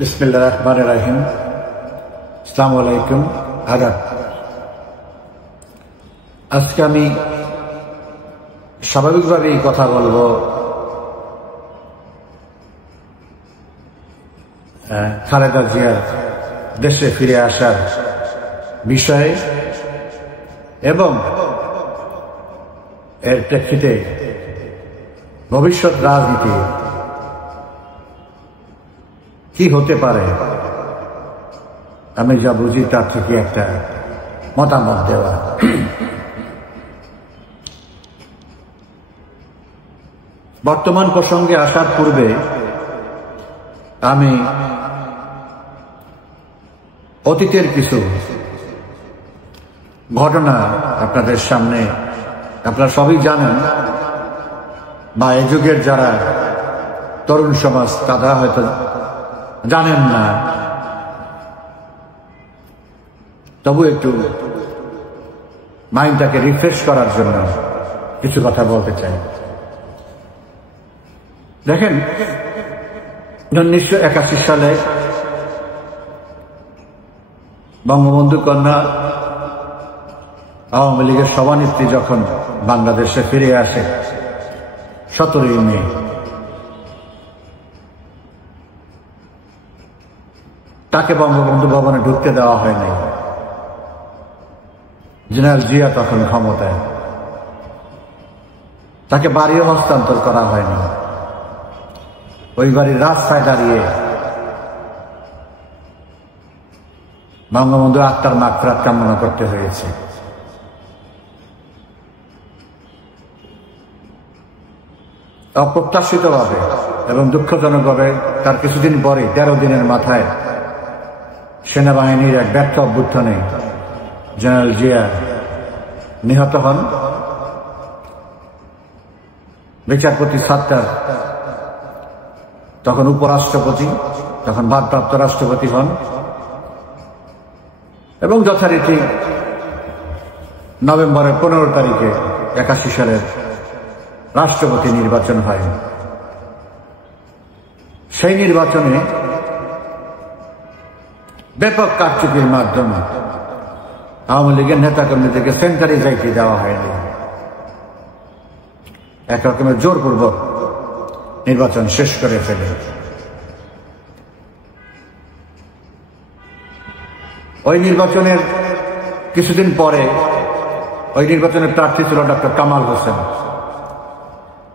বিসমিল্লাহির রহমানির রহিম। আসসালামু আলাইকুম। আদাব। আজকে আমি স্বাভাবিকভাবেই কথা বলবো খালেদা জিয়ার দেশে ফিরে আসার বিষয়ে এবং এর প্রেক্ষিতে ভবিষ্যৎ রাজনীতি কি হতে পারে আমি যা বুঝি তার থেকে একটা মতামত দেওয়া। বর্তমান প্রসঙ্গে আসার পূর্বে আমি অতীতের কিছু ঘটনা আপনাদের সামনে, আপনারা সবই জানেন বা এই যুগের যারা তরুণ সমাজ তারা হয়তো জানেন না, তবু একটু মাইন্ডটাকে রিফ্রেশ করার জন্য কিছু কথা বলতে চাই। দেখেন, 1981 সালে বঙ্গবন্ধু কন্যা আওয়ামী লীগের সভানেত্রী যখন বাংলাদেশে ফিরে আসে 17 মে, তাকে বঙ্গবন্ধু ভবনে ঢুকতে দেওয়া হয়নি। জেনারেল জিয়া তখন ক্ষমতায়, তাকে বাড়িও হস্তান্তর করা হয়নি। ওই বাড়ির রাস্তায় দাঁড়িয়ে বঙ্গবন্ধুর আত্মার মাগফিরাত কামনা করতে হয়েছে। অপ্রত্যাশিতভাবে এবং দুঃখজনকভাবে তার কিছুদিন পরে 13 দিনের মাথায় সেনাবাহিনীর এক ব্যর্থ অভ্যুত্থানে জেনারেল জিয়া নিহত হন। বিচারপতি সাত্তার তখন উপরাষ্ট্রপতি, তখন ভারপ্রাপ্ত রাষ্ট্রপতি হন এবং যথারীতি নভেম্বরের 15 তারিখে 81 সালের রাষ্ট্রপতি নির্বাচন হয়। সেই নির্বাচনে ব্যাপক কারচুপির মাধ্যমে আওয়ামী লীগের নেতাকর্মীদেরকে সেন্টারে যাইতে দেওয়া হয়নি। এক রকমের জোরপূর্বক নির্বাচন শেষ করে ফেলে। ওই নির্বাচনের কিছুদিন পরে ওই নির্বাচনের প্রার্থী ছিল ডক্টর কামাল হোসেন,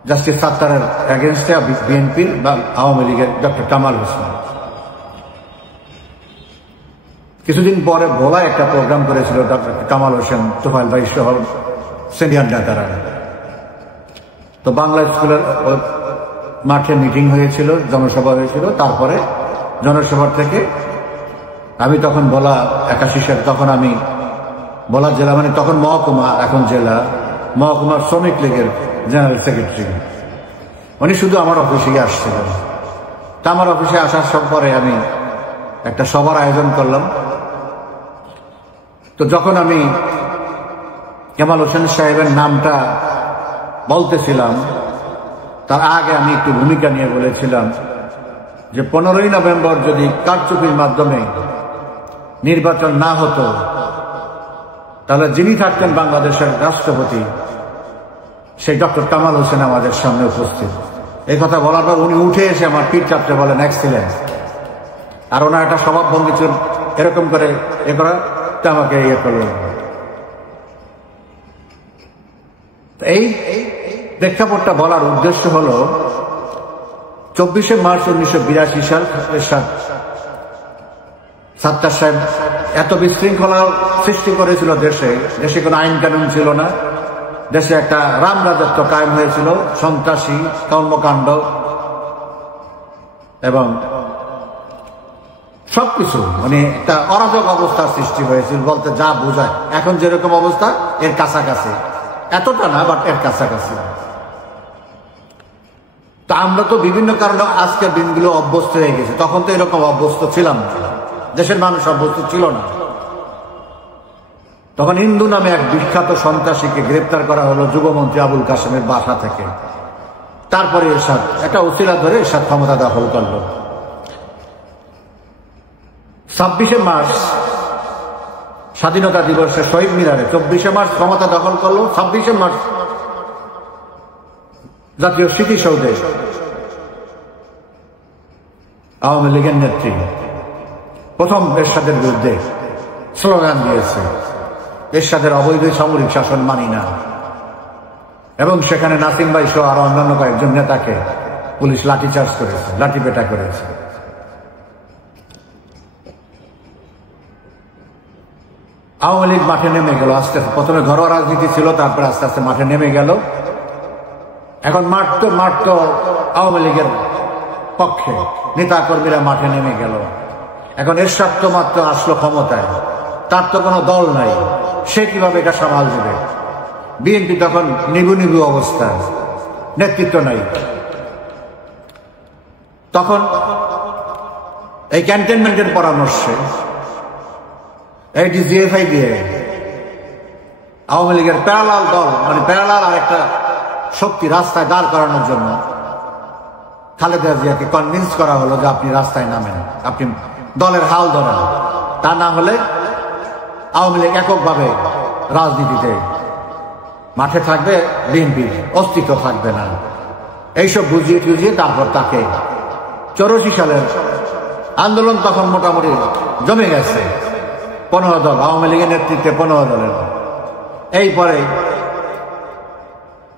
জাস্টিস সাত্তারের এগেনস্টে বিএনপির বা আওয়ামী লীগের ডক্টর কামাল হোসেন। কিছুদিন পরে ভোলায় একটা প্রোগ্রাম করেছিল ডক্টর কামাল হোসেন, তোফায়েল ভাই সহ সিনিয়র নেতারা। তো বাংলা স্কুলের মাঠে মিটিং হয়েছিল, জনসভা হয়েছিল। তারপরে জনসভার থেকে আমি তখন ভোলা 81 সাল, তখন আমি ভোলা জেলা, মানে তখন মহকুমা, এখন জেলা, মহকুমার শ্রমিক লীগের জেনারেল সেক্রেটারি। উনি শুধু আমার অফিসে আসছিলেন। তা আমার অফিসে আসার সব পরে আমি একটা সভার আয়োজন করলাম। তো যখন আমি কামাল হোসেন সাহেবের নামটা বলতেছিলাম, তার আগে আমি একটু ভূমিকা নিয়ে বলেছিলাম যে 15ই নভেম্বর যদি কারচুপির মাধ্যমে নির্বাচন না হতো, তাহলে যিনি থাকতেন বাংলাদেশের রাষ্ট্রপতি, সেই ডক্টর কামাল হোসেন আমাদের সামনে উপস্থিত। এই কথা বলার পর উনি উঠে এসে আমার পিঠ চাপতে বলেন, এক্সিলেন্স। আর ওনার একটা স্বভাবভঙ্গি ছিল এরকম করে করা, তা আমাকে করলেন। এই প্রেক্ষাপটটা বলার উদ্দেশ্য হল, 24শে মার্চ 1982 সাল সাত্তার সাহেব এত বিশৃঙ্খলা সৃষ্টি করেছিল দেশে। দেশে কোনো আইন কানুন ছিল না, দেশে একটা রাম রাজত্ব কায়েম হয়েছিল, সন্ত্রাসী কর্মকাণ্ড এবং সবকিছু, মানে একটা অরাজক অবস্থার সৃষ্টি হয়েছিল বলতে যা বোঝায়। এখন যেরকম অবস্থা এর কাছাকাছি, এতটা না বাট এর কাছাকাছি। তা আমরা তো বিভিন্ন কারণে আজকের দিনগুলো অভ্যস্ত হয়ে গেছে। তখন তো এরকম অভ্যস্ত ছিলাম না, দেশের মানুষ অভ্যস্ত ছিল না। তখন হিন্দু নামে এক বিখ্যাত সন্ত্রাসীকে গ্রেপ্তার করা হলো যুবমন্ত্রী আবুল কাসেমের বাসা থেকে। তারপরে এরশাদ একটা ওসিলা ধরে এরশাদ ক্ষমতা দখল করলো। 26শে মার্চ স্বাধীনতা দিবসে শহীদ মিনারে, 24শে মার্চ ক্ষমতা দখল করলো, 26শে মার্চ জাতীয় স্মৃতিসৌধে আওয়ামী লীগের নেত্রী প্রথম এরশাদের বিরুদ্ধে স্লোগান দিয়েছে, এরশাদের অবৈধ সামরিক শাসন মানি না। এবং সেখানে নাসিম ভাই সহ আরো অন্যান্য কয়েকজন নেতাকে পুলিশ লাঠিচার্জ করেছে, লাঠিপেটা করেছে। আওয়ামী লীগ মাঠে নেমে গেল আস্তে আস্তে। প্রথমে ঘরোয়া রাজনীতি ছিল, তারপরে আস্তে আস্তে মাঠে নেমে গেল। এখন মাঠ তো আওয়ামী লীগের পক্ষে, নেতা কর্মীরা মাঠে নেমে গেল। এখন এরশাদ তো মাত্র আসলো ক্ষমতায়, তার তো কোনো দল নাই, সে কিভাবে এটা সামাল দেবে? বিএনপি তখন নিবু অবস্থা, নেতৃত্ব নাই। তখন এই ক্যান্টনমেন্টের পরামর্শে এই ডিজিএফআই দিয়ে আওয়ামী লীগের প্যারালাল দল, মানে প্যারালাল আর একটা শক্তি রাস্তায় দাঁড় করানোর জন্য খালেদা জিয়াকে কনভিন্স করা হলো যে আপনি রাস্তায় নামেন, আপনি দলের হাল ধরেন, তা না হলে আওয়ামী লীগ এককভাবে রাজনীতিতে মাঠে থাকবে, বিএনপির অস্তিত্ব থাকবে না। এইসব বুঝিয়ে তারপর তাকে 84 সালের আন্দোলন তখন মোটামুটি জমে গেছে, 15 দল, আওয়ামী লীগের নেতৃত্বে 15 দলের। এই পরে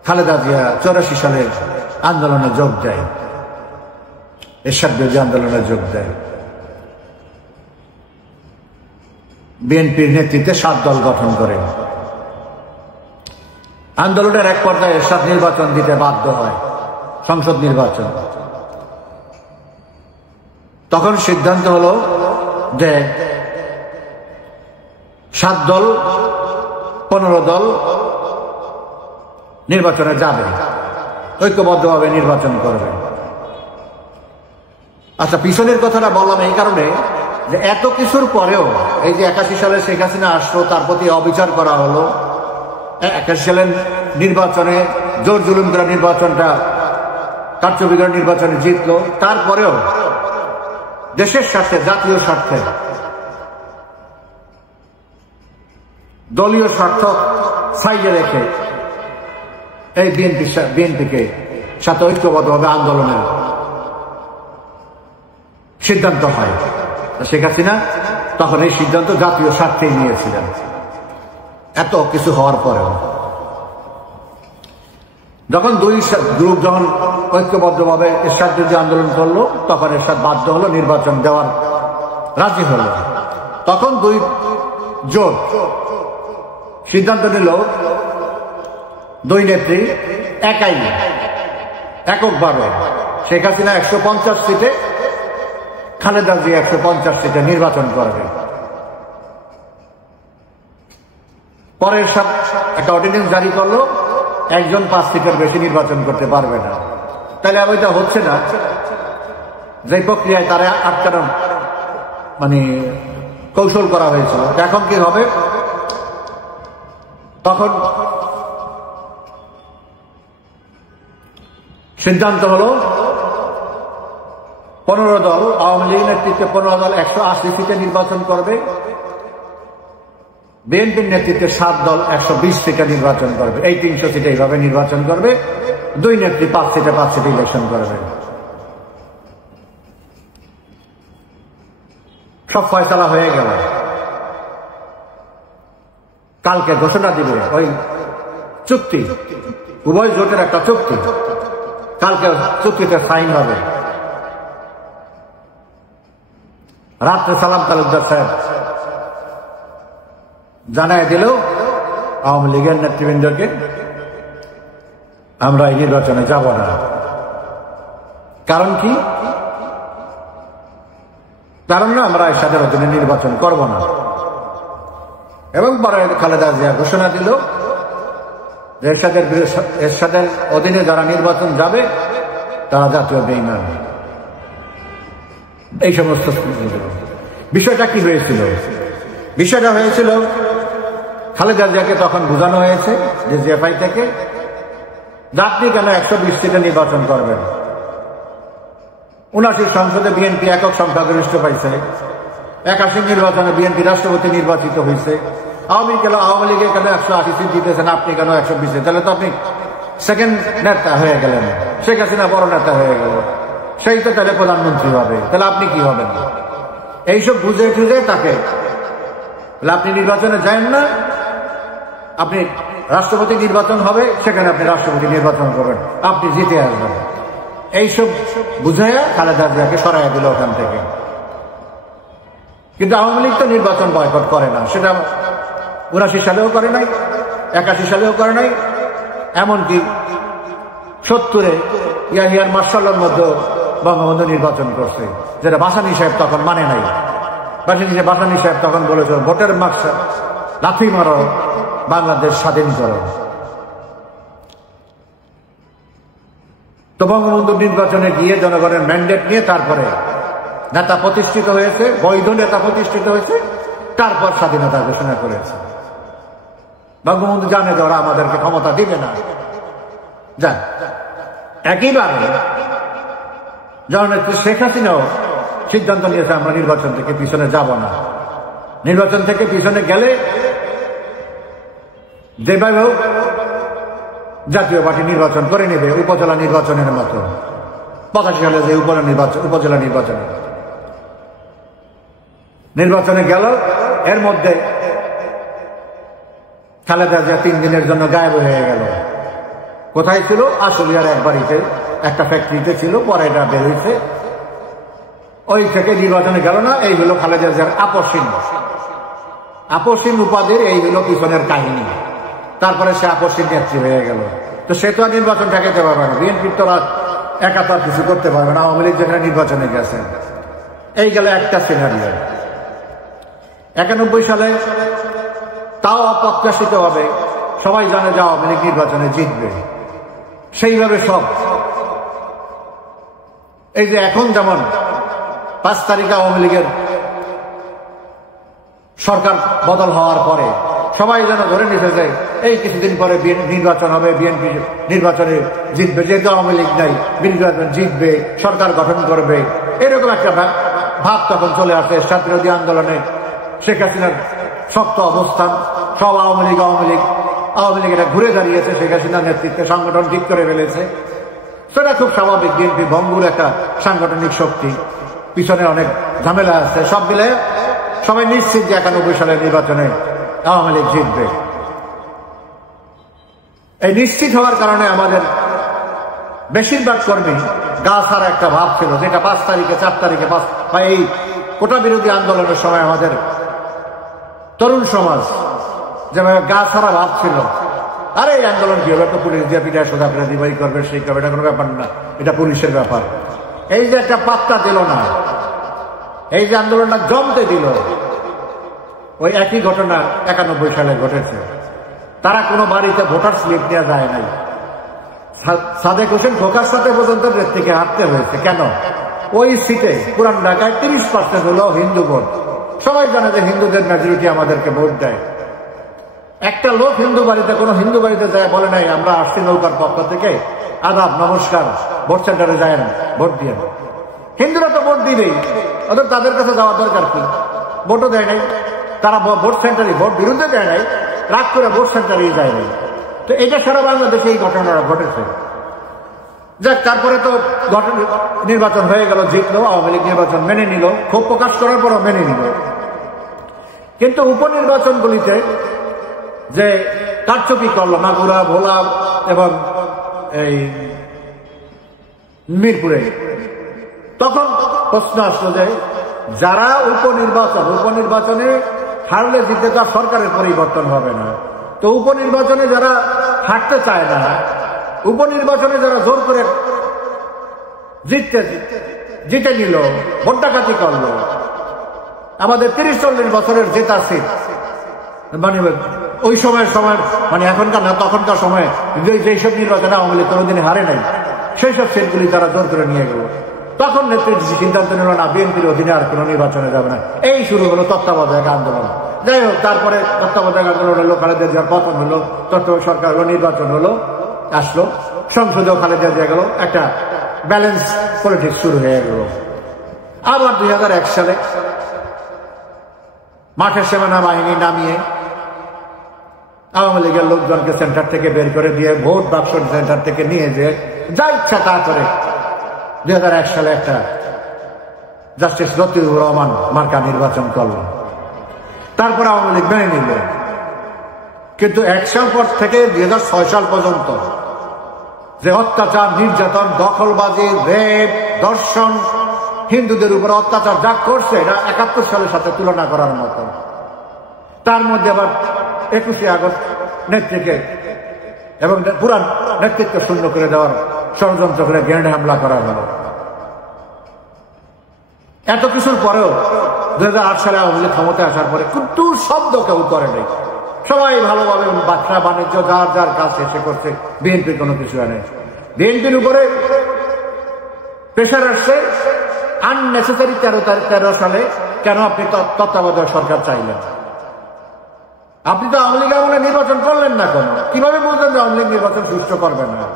খালেদা জিয়া 84 সালের আন্দোলনে যোগ দেয়, এরশাদ বিরোধী আন্দোলনে যোগ দেয়। বিএনপির নেতৃত্বে 7 দল গঠন করে। আন্দোলনের এক পর্যায়ে এরশাদ নির্বাচন দিতে বাধ্য হয়, সংসদ নির্বাচন। তখন সিদ্ধান্ত হলো যে 7 দল 15 দল নির্বাচনে যাবে, ঐক্যবদ্ধভাবে নির্বাচন করবে। আচ্ছা, পিছনের কথাটা বললাম এই কারণে যে এত কিছুর পরেও এই যে 81 সালে শেখ হাসিনা আসলো, তার প্রতি অবিচার করা হলো, 81 সালের নির্বাচনে জোর জুলুম করে নির্বাচনটা কারচুপি নির্বাচনে জিতলো, তারপরেও দেশের স্বার্থে, জাতীয় স্বার্থে, দলীয় স্বার্থ সাইডে রেখে এই বিএনপিকে সাথে ঐক্যবদ্ধভাবে আন্দোলনের সিদ্ধান্ত হয়। শেখ হাসিনা তখন এই সিদ্ধান্ত জাতীয় স্বার্থেই নিয়েছিলেন। এত কিছু হওয়ার পরেও যখন দুই গ্রুপ যখন ঐক্যবদ্ধভাবে এরশাদ বিরোধী আন্দোলন করলো, তখন এরশাদ বাধ্য হলো নির্বাচন দেওয়ার, রাজি হলো। তখন দুই জোট সিদ্ধান্ত নিল, দুই নেত্রী এককভাবে শেখ হাসিনা 150 সিটে, খালেদা জিয়া 150 সিটে নির্বাচন করবে। পরে এরশাদ একটা অর্ডিন্যান্স জারি করলো, একজন 5 সিটের বেশি নির্বাচন করতে পারবে না। তাহলে ওইটা হচ্ছে না, যে প্রক্রিয়ায় তারা আটকানোর মানে কৌশল করা হয়েছিল। এখন কি হবে? তখন সিদ্ধান্ত হলো 15 দল, আওয়ামী লীগ নেতৃত্বে 15 দল 180 সিটে নির্বাচন করবে, বিএনপির নেতৃত্বে 7 দল 120 সিটে নির্বাচন করবে। এই 300 সিটে এইভাবে নির্বাচন করবে। দুই নেত্রী 5 সিটে ইলেকশন করবে। সব ফয়সালা হয়ে গেল। কালকে ঘোষণা দিবে ওই চুক্তি, উভয় জোটের একটা চুক্তি, কালকে চুক্তিতে সাইন হবে। রাত্রে সালাম তালুকদার সাহেব জানায় দিল আওয়ামী লীগের নেতৃবৃন্দকে, আমরা এই নির্বাচনে যাব না। কারণ কি? কারণ না, আমরা এরশাদের অধীনে নির্বাচন করব না। এবং পরে খালেদা জিয়া ঘোষণা দিল যে এরশাদের অধীনে যারা নির্বাচন যাবে তারা জাতীয় বেঈমান। এই সমস্ত বিষয়টা কি হয়েছিল? বিষয়টা হয়েছিল খালেদা জিয়াকে তখন বোঝানো হয়েছে যে জিএফআই থেকে, আপনি কেন 120 সিটে নির্বাচন করবেন? 79 সংসদে বিএনপি একক সংখ্যাগরিষ্ঠ পাইছে, 81 নির্বাচনে বিএনপি রাষ্ট্রপতি নির্বাচিত হয়েছে, আওয়ামী লীগে কেন 180 সিট দিতেছেন, আপনি কেন 120? তাহলে তো আপনি সেকেন্ড নেতা হয়ে গেলেন, শেখ হাসিনা বড় নেতা হয়ে গেল, সেই তো তাহলে প্রধানমন্ত্রী হবে, তাহলে আপনি কি হবেন? এইসব বুঝে টুঝে তাকে আপনি নির্বাচনে যান না, আপনি রাষ্ট্রপতি নির্বাচন হবে, সেখানে আপনি রাষ্ট্রপতি নির্বাচন করবেন, আপনি জিতে আসবেন। এইসব বুঝাইয়া খালেদা জিয়াকে সরাইয়া দিল ওখান থেকে। কিন্তু আওয়ামী লীগ তো নির্বাচন বয়কট করে না, সেটা 79 সালেও করে নাই, 81 সালেও করে নাই, এমনকি 70-এ ইয়াহিয়ার মার্শালের মধ্যে বঙ্গবন্ধু নির্বাচন করছে, যেটা ভাসানী সাহেব তখন মানে নাই। ভাসানী সাহেব তখন বলেছিল ভোটের মার্কস লাথি মারো, বাংলাদেশ স্বাধীন করো। তো বঙ্গবন্ধু নির্বাচনে গিয়ে জনগণের ম্যান্ডেট নিয়ে তারপরে নেতা প্রতিষ্ঠিত হয়েছে, বৈধ নেতা প্রতিষ্ঠিত হয়েছে, তারপর স্বাধীনতা ঘোষণা করেছে। বঙ্গবন্ধু জানে যে ওরা আমাদেরকে ক্ষমতা দিবে না। যান, একইভাবে জননেত্রী শেখ হাসিনাও সিদ্ধান্ত নিয়েছে আমরা নির্বাচন থেকে পিছনে যাব না। নির্বাচন থেকে পিছনে গেলে যেভাবে হোক জাতীয় পার্টি নির্বাচন করে নেবে, উপজেলা নির্বাচনের মতো। 85 সালে যে উপজেলা নির্বাচনে গেল, এর মধ্যে খালেদা জিয়া 3 দিনের জন্য গায়েব হয়ে গেল। কোথায় ছিল? আশুলিয়ার এক বাড়িতে, একটা ফ্যাক্টরিতে ছিল, পরে এটা বের হয়েছে। ওই থেকে নির্বাচনে গেল না। এই হলো খালেদা জিয়ার আপসীন উপাধির এই হলো পিছনের কাহিনী। তারপরে সে আপসীন নেত্রী হয়ে গেল। তো সে তো আর নির্বাচন ঠেকাতে পারবে না, বিএনপির তো একা তো আর কিছু করতে পারবে না। আওয়ামী লীগ যেখানে নির্বাচনে গেছে, এই গেল একটা সিনারিও। 91 সালে তাও অপ্রত্যাশিত হবে, সবাই জানে যে আওয়ামী লীগ নির্বাচনে জিতবে। সেইভাবে সব এই যে এখন যেমন 5 তারিখে আওয়ামী লীগের সরকার বদল হওয়ার পরে সবাই যেন ধরে নিতে যায় এই কিছুদিন পরে নির্বাচন হবে, বিএনপি নির্বাচনে জিতবে, যেহেতু আওয়ামী লীগ নাই, নির্বাচন জিতবে, সরকার গঠন করবে, এরকম একটা ভাব তখন চলে আসে। ছাত্রবিরোধী আন্দোলনে শেখ হাসিনার শক্ত অবস্থান, সব আওয়ামী লীগ এটা ঘুরে দাঁড়িয়েছে, শেখ হাসিনার নেতৃত্বে সংগঠন ঠিক করে ফেলেছে। সেটা খুব স্বাভাবিক, বিএনপি ভঙ্গুর একটা সাংগঠনিক শক্তি, পিছনে অনেক ঝামেলা আছে। সব মিলে সবাই নিশ্চিত যে 91 সালের নির্বাচনে আওয়ামী লীগ জিতবে। এই নিশ্চিত হওয়ার কারণে আমাদের বেশিরভাগ কর্মী গা ছাড়া একটা ভাব ছিল, যেটা 5 তারিখে 4 তারিখে বা এই কোটা বিরোধী আন্দোলনের সময় আমাদের তরুণ সমাজ যেভাবে গা ছাড়া ভাব ছিল, আরে এই আন্দোলন কি হবে, তো পুলিশ দিয়ে পিঠায় সোজা করে দিবাই করবে, সেই করবে, এটা কোনো ব্যাপার না, এটা পুলিশের ব্যাপার। এই যে একটা পাত্তা দিল না, এই যে আন্দোলনটা জমতে দিল, ওই একই ঘটনা 91 সালে ঘটেছে। তারা কোনো বাড়িতে ভোটার স্লিপ দেওয়া যায় নাই। সাদেক হোসেন খোকার সাথে পর্যন্ত রেত থেকে হাঁটতে হয়েছে। কেন? ওই সিটে পুরান ঢাকায় 30% হলো হিন্দু ভোট। সবাই জানে যে হিন্দুদের মেজরিটি আমাদেরকে ভোট দেয়। একটা লোক হিন্দু বাড়িতে যায় বলে নাই আমরা আসছি নৌকার পক্ষ থেকে, আদাব নমস্কার, ভোট সেন্টারে যায় না, ভোট দিয়ে। হিন্দুরা তো ভোট দিবেই, অর্থাৎ তাদের কাছে যাওয়ার দরকার কি? ভোটও দেয় নাই তারা, ভোট সেন্টারে ভোট বিরুদ্ধে দেয় নাই, রাগ করে ভোট সেন্টারেই যায় নাই। তো এটা সারা বাংলাদেশে এই ঘটনাটা ঘটেছে। যাক, তারপরে তো নির্বাচন হয়ে গেল, জিতলো, আওয়ামী লীগ নির্বাচন মেনে নিল, ক্ষোভ প্রকাশ করার পরও মেনে নিল। কিন্তু উপনির্বাচনগুলিতে যে কারচুপি করলো মাগুরা, ভোলা এবং এই মিরপুরে, তখন প্রশ্ন আসলো যে যারা উপনির্বাচনে হারলে জিতে তার সরকারের পরিবর্তন হবে না। তো উপনির্বাচনে যারা হারতে চায় না, উপনির্বাচনে যারা জোর করে জিতে নিল, ভোট ডাকাতি করলো, আমাদের 30-40 বছরের জেতা সিট, মানে ওই সময় মানে এখনকার না, তখনকার সময় যেসব নির্বাচনে আওয়ামী লীগ কোনোদিন হারে নাই, সেই সব সিটগুলি তারা জোর করে নিয়ে গেল। তখন নেতৃত্ব সিদ্ধান্ত নিল না, বিএনপির অধীনে আর কোনো নির্বাচনে যাবে না। এই শুরু হলো তত্ত্বাবধায়ক আন্দোলন। যাই হোক, তারপরে তত্ত্বাবধায়ক আন্দোলন হলো, খালেদা জিয়ার পতন হলো, তত্ত্বাবধায়ক সরকার হলো, নির্বাচন হলো, আসলো, সংসদেও খালেদা জিয়া গেল, একটা ব্যালেন্স পলিটিক্স শুরু হয়ে গেল। আবার 2001 সালে মাঠে সেনাবাহিনী নামিয়ে আওয়ামী লীগের লোকজনকে সেন্টার থেকে বের করে দিয়ে ভোট বাক্স সেন্টার থেকে নিয়ে যে যা ইচ্ছা তা করে 2001 সালে একটা জাস্টিস লতিফুর রহমান মার্কা নির্বাচন করল। তারপর আওয়ামী লীগ মেনে নিল। কিন্তু 1 সাল পর থেকে 2006 সাল পর্যন্ত যে অত্যাচার, নির্যাতন, দখলবাজি, রেপ, ধর্ষণ, হিন্দুদের উপর অত্যাচার যা করছে এটা 71 সালের সাথে তুলনা করার মতো। তার মধ্যে আবার 21শে আগস্ট নেত্রীকে এবং পুরা নেতৃত্ব শূন্য করে দেওয়ার ষড়যন্ত্র করে গ্রেনেড হামলা করা হলো। এত কিছুর পরেও 2008 সালে আওয়ামী লীগ ক্ষমতায় আসার পরে কিন্তু শব্দ কেউ করে নেই। সবাই ভালোভাবে ব্যবসা বাণিজ্য যার যার কাজ শেষে করছে, বিএনপি কোনো কিছু আনে। বিএনপির উপরে প্রেশার আসছে আননেসেসারি 13 সালে কেন আপনি তত্ত্বাবধায়ক সরকার চাইলেন? আপনি তো আওয়ামী লীগ আমলে নির্বাচন করলেন না কেন? কিভাবে বলতেন যে আওয়ামী লীগ নির্বাচন সুষ্ঠু করবেন না?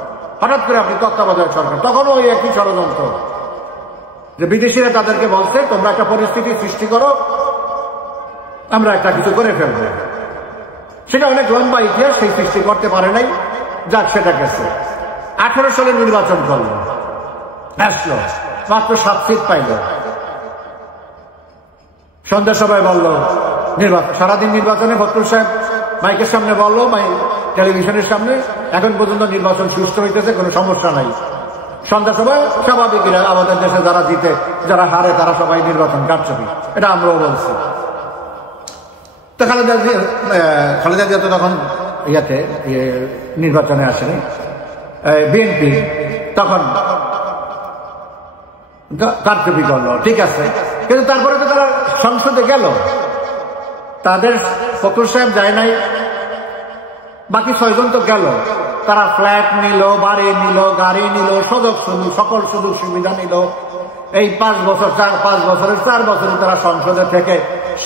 হঠাৎ করে আপনি তত্ত্বাবধায়ক সরকার, তখনও ওই একই ষড়যন্ত্র যে বিদেশিরা তাদেরকে বলছে তোমরা একটা পরিস্থিতি সৃষ্টি করো, আমরা একটা কিছু করে ফেলবো। সেটা অনেক লম্বা ইতিহাস, সেই সৃষ্টি করতে পারে নাই, যাক সেটা গেছে। 18 সালে নির্বাচন করলো, আসলো মাত্র 7 সিট পাইল। সন্ধ্যা সবাই বললো নির্বাচন, সারাদিন নির্বাচনে ফখরুল সাহেব মাইকের সামনে বললো, টেলিভিশনের সামনে, এখন পর্যন্ত নির্বাচন সুস্থ হইতেছে, কোনো সমস্যা নাই। সন্ধ্যা সবাই স্বাভাবিক, আমাদের দেশে যারা জিতে যারা হারে তারা সবাই নির্বাচন কারচুপি, এটা আমরাও বলছি। তো খালেদা জিয়া তো তখন নির্বাচনে আসেনি, বিএনপি তখন কারচুপি করলো, ঠিক আছে। কিন্তু তারপরে তো তারা সংসদে গেল, তাদের ফখরুল সাহেব যায় নাই, বাকি 6 জন তো গেল। তারা ফ্ল্যাট নিল, বাড়ি নিল, গাড়ি নিল, সকল সুযোগ সুবিধা নিল। এই 5 বছরের 4 বছরে তারা সংসদে থেকে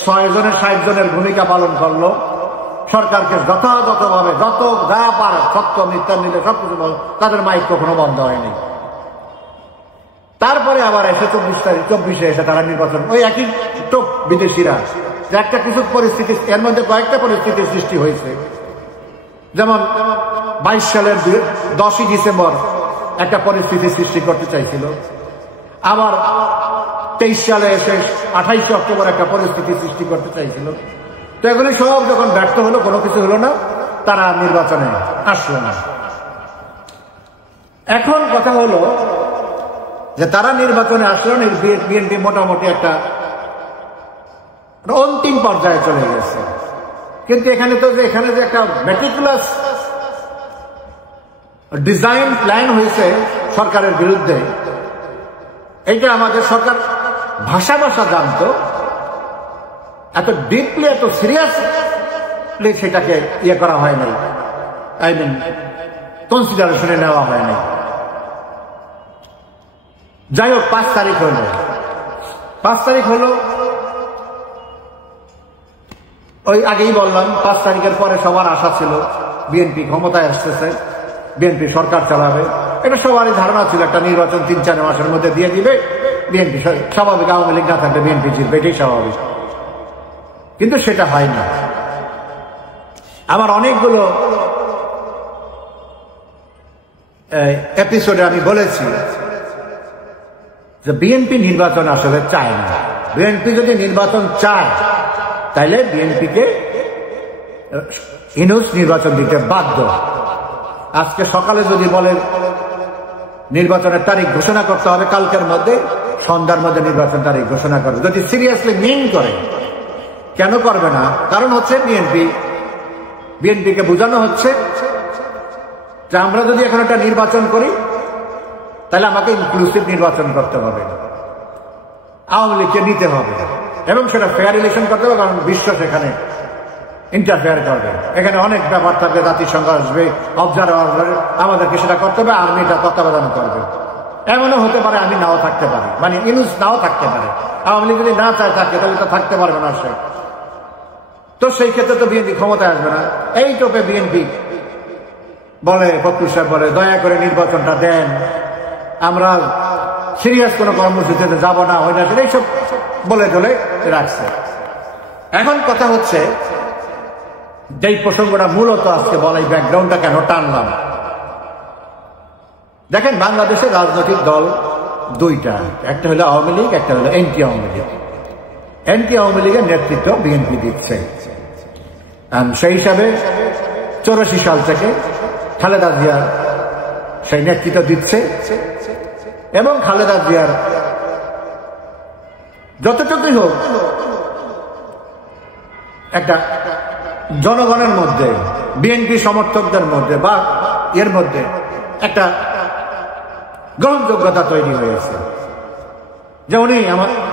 6 জনের 60 জনের ভূমিকা পালন করলো। সরকারকে যথাযথভাবে যত যা পারে সত্য মিথ্যা নিলে সবকিছু তাদের মাইক কখনো বন্ধ হয়নি। তারপরে আবার এসে 24 এসে তারা নির্বাচন, ওই একই টোপ বিদেশিরা, যে একটা কিছু পরিস্থিতি, এর মধ্যে কয়েকটা পরিস্থিতির সৃষ্টি হয়েছে। যেমন 22 সালের 10ই ডিসেম্বর একটা পরিস্থিতি সৃষ্টি করতে চাইছিল, আবার 23 সালে এসে 28 অক্টোবর একটা পরিস্থিতি সৃষ্টি করতে চাইছিল। তো এগুলি সব যখন ব্যর্থ হলো, কোনো কিছু হলো না, তারা নির্বাচনে আসলো না। এখন কথা হলো যে তারা নির্বাচনে আসলো না, বিএনপি মোটামুটি একটা অন্তিম পর্যায়ে চলে গেছে। কিন্তু এখানে যে একটা মেটিকুলাস ডিজাইন প্ল্যান হয়েছে সরকারের বিরুদ্ধে, এইটা আমাদের সরকার ভাষা জানতো, এত ডিপলি এত সিরিয়াসলি সেটাকে করা হয় নাই, কনসিডারেশনে নেওয়া হয় নাই। যাই হোক, 5 তারিখ হলো, ওই আগেই বললাম 5 তারিখের পরে সবার আশা ছিল বিএনপি ক্ষমতায় আসতেছে, বিএনপি সরকার চালাবে, এটা সবারই ধারণা ছিল। একটা নির্বাচন 3-4 মাসের মধ্যে দিয়ে দিবে, বিএনপি স্বাভাবিক, আওয়ামী লীগ না থাকলে বিএনপি জিতবে, এটাই স্বাভাবিক। কিন্তু সেটা হয় না। আমার অনেকগুলো এপিসোডে আমি বলেছি যে বিএনপি নির্বাচন আসলে চায় না। বিএনপি যদি নির্বাচন চায় তাইলে বিএনপিকে ইউনূস নির্বাচন দিতে বাধ্য। আজকে সকালে যদি বলে নির্বাচনের তারিখ ঘোষণা করতে হবে কালকের মধ্যে, সন্ধ্যার মধ্যে নির্বাচন তারিখ ঘোষণা করবে, যদি সিরিয়াসলি মিন করে। কেন করবে না? কারণ হচ্ছে বিএনপিকে বোঝানো হচ্ছে যে আমরা যদি এখন একটা নির্বাচন করি তাহলে আমাকে ইনক্লুসিভ নির্বাচন করতে হবে, আওয়ামী লীগকে নিতে হবে, এবং সেটা ফেয়ার ইলেকশন করতে হবে, কারণ বিশ্ব সেখানে ইন্টারফেয়ার করবে। এখানে অনেক ব্যাপার থাকবে, জাতিসংঘ আসবে, অবজারভার, আমাদেরকে সেটা করতে হবে, আর্মিটা তত্ত্বাবধান করবে। এমনও হতে পারে আমি নাও থাকতে পারি, মানে ইউনূস নাও থাকতে পারে, আওয়ামী লীগ যদি না চায় থাকে তাহলে তো থাকতে পারবে না সে। তো সেই ক্ষেত্রে তো বিএনপি ক্ষমতায় আসবে না। এই টোপে বিএনপি বলে, ফখরুল সাহেব বলে, দয়া করে নির্বাচনটা দেন, আমরা সিরিয়াস কোনো কর্মসূচিতে যাব না, হয় না, এইসব বলে টলে রাখছে। এখন কথা হচ্ছে, যেই প্রসঙ্গটা মূলত আজকে বলা, এই ব্যাকগ্রাউন্ডটা কেন টানলাম, দেখেন বাংলাদেশের রাজনৈতিক দল দুইটা, একটা হলো আওয়ামী লীগ, একটা হলো এনটি আওয়ামী লীগ। এনটি আওয়ামী লীগের নেতৃত্ব বিএনপি দিচ্ছে। সেই হিসাবে 84 সাল থেকে খালেদা জিয়া সেই নেতৃত্ব দিচ্ছে এবং খালেদা জিয়ার যতটুকুই হোক একটা জনগণের মধ্যে, বিএনপি সমর্থকদের মধ্যে বা এর মধ্যে একটা গ্রহণযোগ্যতা তৈরি হয়েছে যে উনি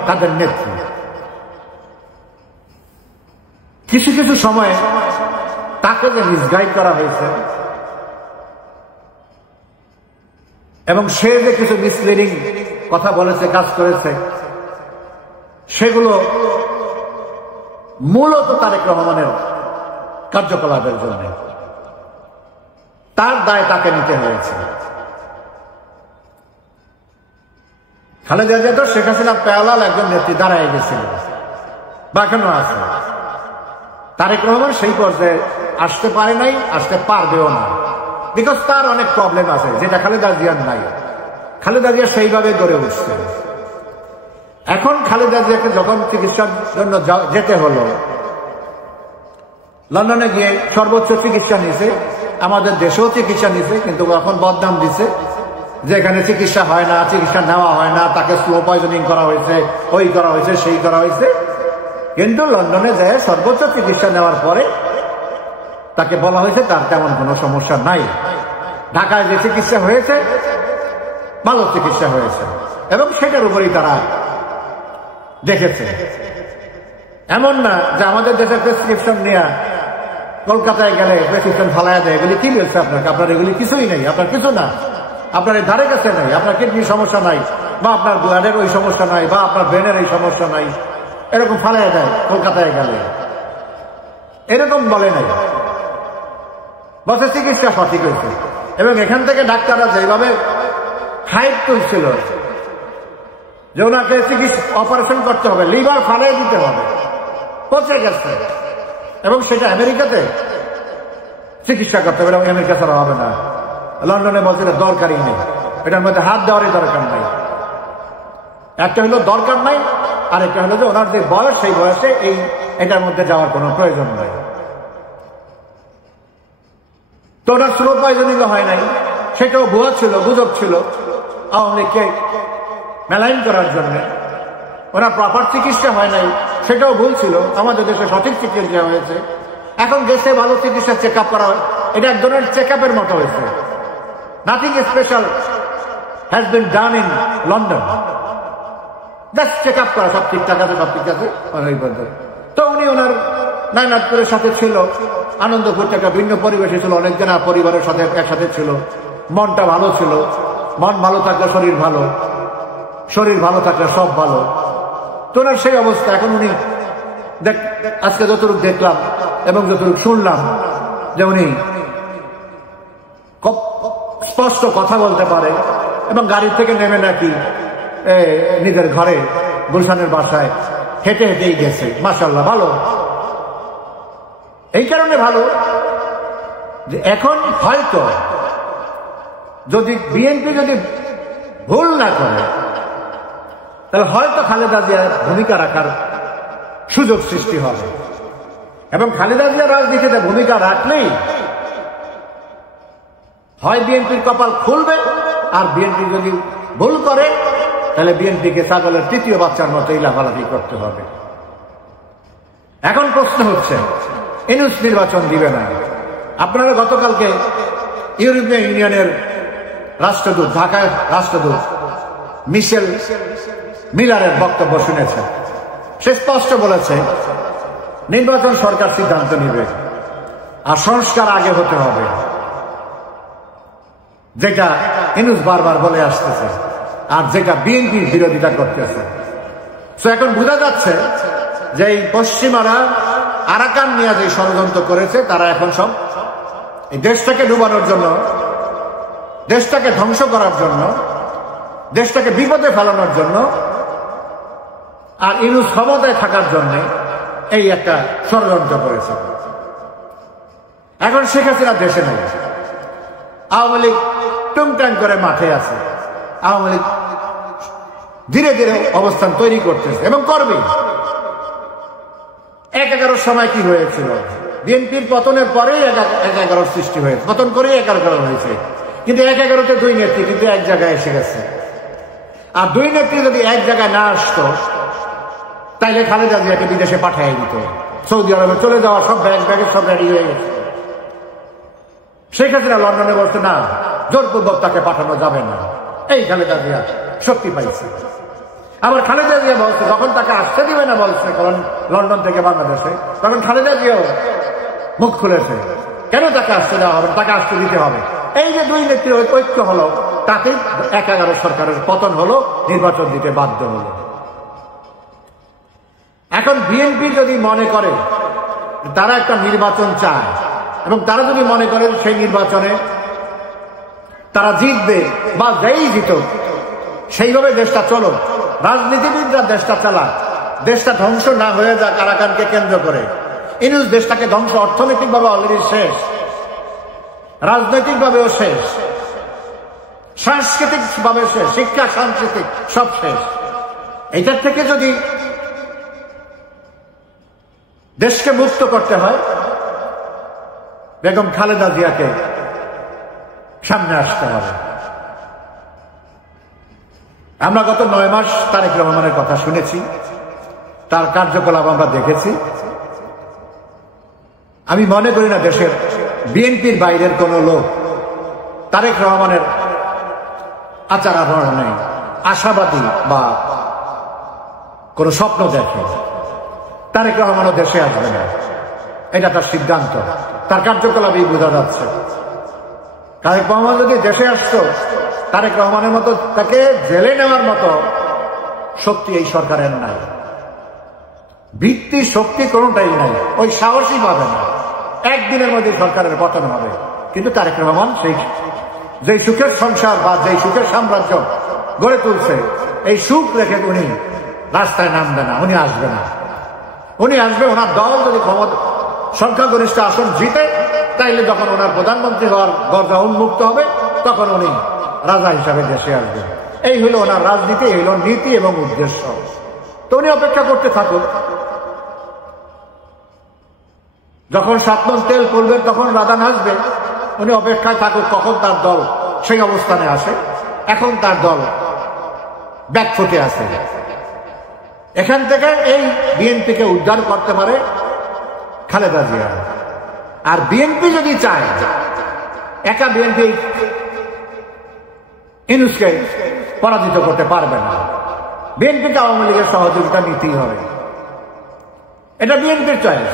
তাদের নেত্রী। কিছু কিছু সময়ে তাকে যে মিসগাইড করা হয়েছে এবং সে যে কিছু মিসলিডিং কথা বলেছে, কাজ করেছে, সেগুলো মূলত তারেক রহমানের কার্যকলাপের জন্য, তার দায় তাকে নিতে হয়েছে। খালেদা জিয়া তো শেখ হাসিনা পেয়ালাল একজন নেত্রী দাঁড়ায় গেছিল বা এখনো আছে। তারেক রহমান সেই পর্যায়ে আসতে পারে নাই, আসতে পারবেও না, বিকজ তার অনেক প্রবলেম আছে যেটা খালেদা জিয়ার নাই। খালেদা জিয়া সেইভাবে গড়ে উঠছে। এখন খালেদা জিয়াকে যখন চিকিৎসার জন্য যেতে হলো, লন্ডনে গিয়ে সর্বোচ্চ চিকিৎসা নিছে, আমাদের দেশেও চিকিৎসা নিছে, কিন্তু এখন বদনাম দিছে যে এখানে চিকিৎসা হয় না, চিকিৎসা নেওয়া হয় না, তাকে স্লো পয়জনিং করা হয়েছে, ওই করা হয়েছে, সেই করা হয়েছে। কিন্তু লন্ডনে যায় সর্বোচ্চ চিকিৎসা নেওয়ার পরে তাকে বলা হয়েছে তার তেমন কোনো সমস্যা নাই। ঢাকায় যে চিকিৎসা হয়েছে ভালো চিকিৎসা হয়েছে এবং সেটার উপরেই তারা দেখেছে। এমন না যে আমাদের দেশের প্রেসক্রিপশন নিয়ে কলকাতায় গেলে প্রেসক্রিপশন ফালাইয়া দেয়, এগুলি কি বলছে আপনাকে, আপনার এগুলি কিছুই নেই, আপনার কিছু না, আপনার এই ধারে কাছে নাই, আপনার কিডনির সমস্যা নাই, বা আপনার ব্লাডের ওই সমস্যা নাই, বা আপনার ব্রেনের এই সমস্যা নাই, এরকম ফালাইয়া দেয় কলকাতায় গেলে। এরকম বলে নাই, বসে চিকিৎসা সঠিক হয়েছে। এবং এখান থেকে ডাক্তাররা যেভাবে হাইপ তুলছিল যে ওনাকে চিকিৎসা অপারেশন করতে হবে, লিভার ফালাই দিতে হবে, পচে গেছে, এবং সেটা আমেরিকাতে চিকিৎসা করতে হবে এবং আমেরিকা ছাড়া হবে না। লন্ডনে বলছে এটা দরকারই নেই, এটার মধ্যে হাত দেওয়ারই দরকার নাই। একটা হলো দরকার নাই, আর একটা হলো যে ওনার যে বয়স, সেই বয়সে এটার মধ্যে যাওয়ার কোনো প্রয়োজন নাই। তো ওনার স্লো পয়জনিং হয় নাই, সেটাও ভুয়া ছিল, গুজব ছিল আওয়ামী লীগকে মেলাইন করার জন্য। ওনার প্রপার চিকিৎসা হয় নাই, সেটাও ভুল ছিল, আমাদের দেশে সঠিক চিকিৎসা হয়েছে। এখন দেশে ভালো চিকিৎসা চেক আপ করা হয়, এটা এক ধরনের চেক আপের মতো হয়েছে। Nothing special has been done in London, just check up করা, সব ঠিকঠাক আছে, সব ঠিক আছে। তো উনি ওনার নায়নাথপুরের সাথে ছিল, আনন্দপুর থেকে ভিন্ন পরিবেশে ছিল, অনেকজন পরিবারের সাথে একসাথে ছিল, মনটা ভালো ছিল। মন ভালো থাকলে শরীর ভালো, শরীর ভালো থাকলে সব ভালো। তো ওনার সেই অবস্থা। এখন উনি আজকে যতটুকু দেখলাম এবং যতটুকু শুনলাম যে উনি স্পষ্ট কথা বলতে পারে এবং গাড়ি থেকে নেমে নাকি নিজের ঘরে গুলশানের বাসায় হেঁটে হেঁটেই গেছে। মাশাআল্লাহ, ভালো। এই কারণে ভালো যে এখন হয়তো যদি বিএনপি যদি ভুল না করে, তাহলে হয়তো খালেদা জিয়ার ভূমিকা রাখার সুযোগ সৃষ্টি হবে। এবং খালেদা জিয়া রাজনীতিতে ভূমিকা রাখলেই হয় বিএনপির কপাল খুলবে, আর বিএনপি যদি ভুল করে তাহলে বিএনপিকে ছাগলের তৃতীয় বাচ্চার মতো লাফালাফি করতে হবে। এখন প্রশ্ন হচ্ছে, ইউনুস নির্বাচন দিবে না। আপনারা গতকালকে ইউরোপীয় ইউনিয়নের রাষ্ট্রদূত, ঢাকায় রাষ্ট্রদূত মিশেল মিলারের বক্তব্য শুনেছেন। সে স্পষ্ট বলেছে নির্বাচন সরকার সিদ্ধান্ত নেবে, আর সংস্কার আগে হতে হবে, যেটা ইউনুস বারবার বলে আসতেছে আর যেটা বিএনপির বিরোধিতা করতেছে। তো এখন বোঝা যাচ্ছে যে এই পশ্চিমারা আরাকান নিয়ে যে ষড়যন্ত্র করেছে, তারা এখন সব এই দেশটাকে ডুবানোর জন্য, দেশটাকে ধ্বংস করার জন্য, দেশটাকে বিপদে ফেলানোর জন্য, আর ইউনুস ক্ষমতায় থাকার জন্য এই একটা ষড়যন্ত্র করেছে। এখন শেখ হাসিনা দেশে নেই, আওয়ামী লীগ টুংটাং করে মাঠে আছে, আওয়ামী লীগ ধীরে ধীরে অবস্থান তৈরি করতেছে এবং করবে। ১/১১ সময় কি হয়েছিল? বিএনপির পতনের পরেই ১/১১ সৃষ্টি হয়েছে, পতন করেই ১/১ হয়েছে। কিন্তু ১/১তে দুই নেত্রী কিন্তু এক জায়গায় এসে গেছে। আর দুই নেত্রী যদি এক জায়গায় না আসতো তাইলে খালেদা জিয়াকে বিদেশে পাঠিয়ে দিত, সৌদি আরবে চলে যাওয়া, সব ব্যাগে সব রেডি হয়ে গেছে। শেখ হাসিনা লন্ডনে বলছে না, জোরপূর্বক তাকে পাঠানো যাবে না। এই খালেদা জিয়া শক্তি পাইছে। আবার খালেদা জিয়া বলছে, যখন তাকে আসতে দিবে না বলছে কারণ লন্ডন থেকে বাংলাদেশে, তখন খালেদা জিয়াও মুখ খুলেছে, কেন তাকে আসতে দেওয়া হবে, তাকে আসতে দিতে হবে। এই যে দুই নেত্রীর ঐক্য হলো, তাতেই ১/১১ সরকারের পতন হলো, নির্বাচন দিতে বাধ্য হলো। এখন বিএনপি যদি মনে করে তারা একটা নির্বাচন চায় এবং তারা যদি মনে করে সেই নির্বাচনে তারা জিতবে বা যেই জিতুক সেইভাবে দেশটা চলো, রাজনীতিবিদরা দেশটা চালাক, দেশটা ধ্বংস না হয়ে যাক আরাকানকে কেন্দ্র করে। ইউনূস দেশটাকে ধ্বংস, অর্থনৈতিকভাবে অলরেডি শেষ, রাজনৈতিকভাবেও শেষ, সাংস্কৃতিকভাবে শেষ, শিক্ষা সাংস্কৃতিক সব শেষ। এইটার থেকে যদি দেশকে মুক্ত করতে হয়, বেগম খালেদা জিয়াকে সামনে আসতে হবে। আমরা গত 9 মাস তারেক রহমানের কথা শুনেছি, তার কার্যকলাপ আমরা দেখেছি। আমি মনে করি না দেশের বিএনপির বাইরের কোন লোক তারেক রহমানের আচার আচরণে আশাবাদী বা কোন স্বপ্ন দেখে তারেক রহমানও দেশে আসবে না, এটা তার সিদ্ধান্ত, তার কার্যকলাপেই বোঝা যাচ্ছে। তারেক রহমান যদি দেশে আসতো, তারেক রহমানের মতো তাকে জেলে নেওয়ার মতো শক্তি এই সরকারের নাই, ভিত্তি শক্তি কোনটাই নাই, ওই সাহসই পাবে না। একদিনের মধ্যে সরকারের পতন হবে। কিন্তু তারেক রহমান সেই যে সুখের সংসার বা যে সুখের সাম্রাজ্য গড়ে তুলছে, এই সুখ রেখে উনি রাস্তায় নামবে না, উনি আসবে না। উনি আসবে, ওনার দল যদি ক্ষমতা সংখ্যাগরিষ্ঠ আসন জিতে, তাইলে যখন ওনার প্রধানমন্ত্রী হওয়ার দরজা উন্মুক্ত হবে, তখন উনি রাজা হিসাবে দেশে আসবেন। এই হলো ওনার রাজনীতি, এই হলো নীতি এবং উদ্দেশ্য। তো উনি অপেক্ষা করতে থাকুন, যখন 7 মণ তেল পড়বে তখন রাদান আসবে, উনি অপেক্ষায় থাকুক কখন তার দল সেই অবস্থানে আসে। এখন তার দল ব্যাকফুটে আছে। এখান থেকে এই বিএনপিকে উদ্ধার করতে পারে খালেদা জিয়া। আর বিএনপি যদি চায়, একা বিএনপি ইউনূসকে পরাজিত করতে পারবে না। বিএনপিকে আওয়ামী লীগের সহযোগিতা নিতেই হবে, এটা বিএনপির চয়েস।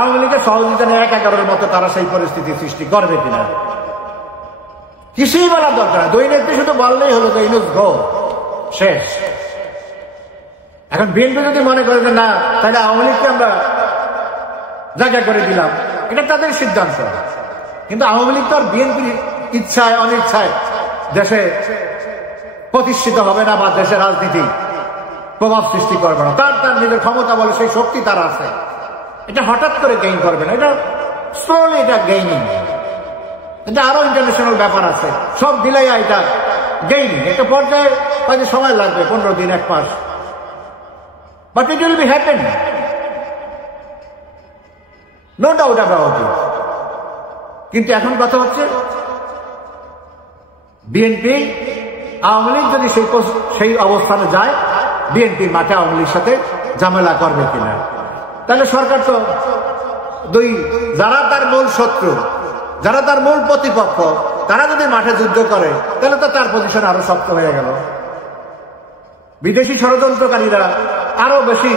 আওয়ামী লীগের সহযোগিতা নিয়ে ১/১১ মতো তারা সেই পরিস্থিতি সৃষ্টি করবে কিনা কিছুই বলার দরকার। দুই নেত্রী শুধু বললেই হলো যে ইউনূস গো, শেষ। এখন বিএনপি যদি মনে করে যে না, তাহলে আওয়ামী লীগকে আমরা জায়গা করে দিলাম, এটা তাদের সিদ্ধান্ত। কিন্তু আওয়ামী লীগ তো আর বিএনপির ইচ্ছায় অনিচ্ছায় দেশে প্রতিষ্ঠিত হবে না বা দেশের রাজনীতি প্রভাব সৃষ্টি করবে না। তার নিজের ক্ষমতা বলে সেই শক্তি তার আছে, এটা হঠাৎ করে গেইন করবে না, এটা স্লোলি, এটা গেইনিং। এটা আরো ইন্টারন্যাশনাল ব্যাপার আছে, সব দিলেই এটা গেইনিং। একটা পর্যায়ে হয়তো সময় লাগবে, 15 দিন 1 মাস, but it will be happen, no doubt about it. কিন্তু এখন কথা হচ্ছে বিএনপি আওয়ামী লীগ যদি সেই অবস্থানে যায়, বিএনপি মাঠে আওয়ামী লীগের সাথে ঝামেলা করবে কিনা। তাহলে সরকার তো যারা তার মূল শত্রু, যারা তার মূল প্রতিপক্ষ, তারা যদি মাঠে যুদ্ধ করে, তাহলে তো তার পজিশন আরো শক্ত হয়ে গেল। বিদেশি ষড়যন্ত্রকারীরা আরো বেশি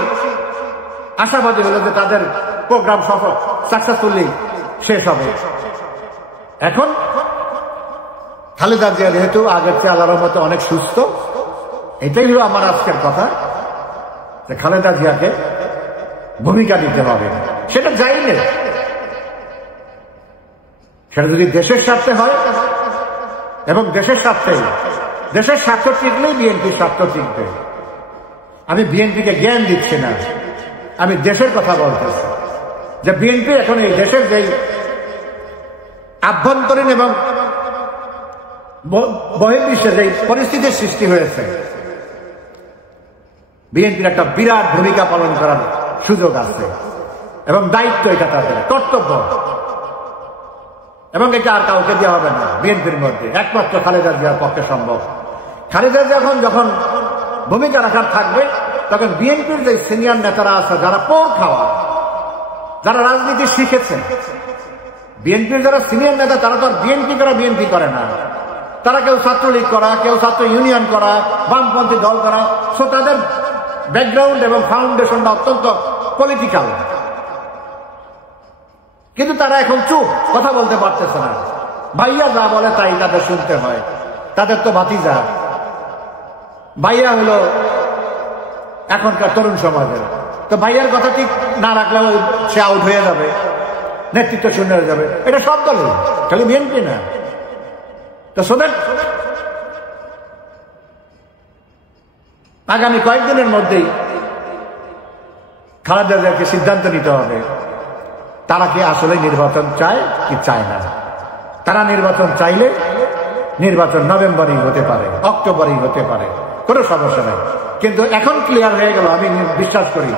আশাবাদী হলো যে তাদের প্রোগ্রাম সাকসেসফুলি শেষ হবে। এখন খালেদা জিয়া যেহেতু আগের চেয়ে আল্লাহর রহমতে অনেক সুস্থ, এটাই হলো আমার আজকের কথা, যে খালেদা জিয়াকে ভূমিকা দিতে হবে। সেটা যাইলে সেটা যদি দেশের স্বার্থে হয় এবং দেশের স্বার্থ টিকলেই বিএনপির স্বার্থ টিকবে। আমি বিএনপিকে জ্ঞান দিচ্ছি না, আমি দেশের কথা বলতেছি, যে বিএনপি এখন এই দেশের যে আভ্যন্তরীণ এবং বহির্বিশ্বে যে পরিস্থিতির সৃষ্টি হয়েছে, বিএনপির একটা বিরাট ভূমিকা পালন করার সুযোগ আছে এবং দায়িত্ব, এটা তাদের কর্তব্য, এবং এটা আর কাউকে দেওয়া হবে না বিএনপির মধ্যে, একমাত্র খালেদা জিয়ার পক্ষে সম্ভব। খালেদা জিয়া যখন ভূমিকা রাখার থাকবে, তখন বিএনপির যে সিনিয়র নেতারা আছে, যারা পোর খাওয়া, যারা রাজনীতি শিখেছেন, বিএনপির যারা সিনিয়র নেতা, তারা তো আর বিএনপি করা বিএনপি করে না, তারা কেউ ছাত্রলীগ করা, কেউ ছাত্র ইউনিয়ন করা, বামপন্থী দল করা, সো তাদের ব্যাকগ্রাউন্ড এবং ফাউন্ডেশনটা অত্যন্ত পলিটিক্যাল। কিন্তু তারা এখন চুপ, কথা বলতে পারতেছে না। ভাইয়া যা বলে তাই তাদের শুনতে হয়। তাদের তো ভাতিজা, ভাইয়া হলো এখনকার তরুণ সমাজের, তো ভাইয়ার কথা ঠিক না রাখলে সে আউট হয়ে যাবে, নেতৃত্ব শূন্য হয়ে যাবে। এটা সব দলই, খালি বিএনপি না। তো আগামী কয়েকদিনের মধ্যেই খালেদা জিয়াকে সিদ্ধান্ত নিতে হবে, তারা কি আসলে নির্বাচন চায় কি চায় না। তারা নির্বাচন চাইলে নির্বাচন নভেম্বরেই হতে পারে, অক্টোবরেই হতে পারে, কোনো সমস্যা নেই। কিন্তু এখন ক্লিয়ার হয়ে গেল, আমি বিশ্বাস করি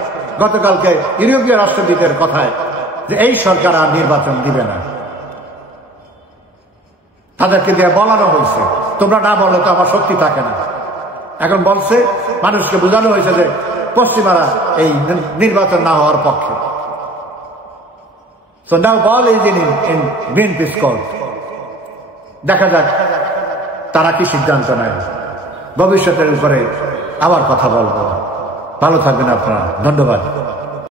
গতকালকে ইউরোপীয় রাষ্ট্রদূতের কথায়, যে এই সরকার আর নির্বাচন দিবে না। তাদেরকে দিয়ে বলানো হয়েছে, তোমরা না বলে তো আমার শক্তি থাকে না। এখন বলছে, মানুষকে বোঝানো হয়েছে যে পশ্চিমারা এই নির্বাচন না হওয়ার পক্ষে। So now ball is in BNP's court. দেখা যাক তারা কি সিদ্ধান্ত নেয়। ভবিষ্যতের উপরে আবার কথা বলবো। ভালো থাকবেন আপনারা, ধন্যবাদ।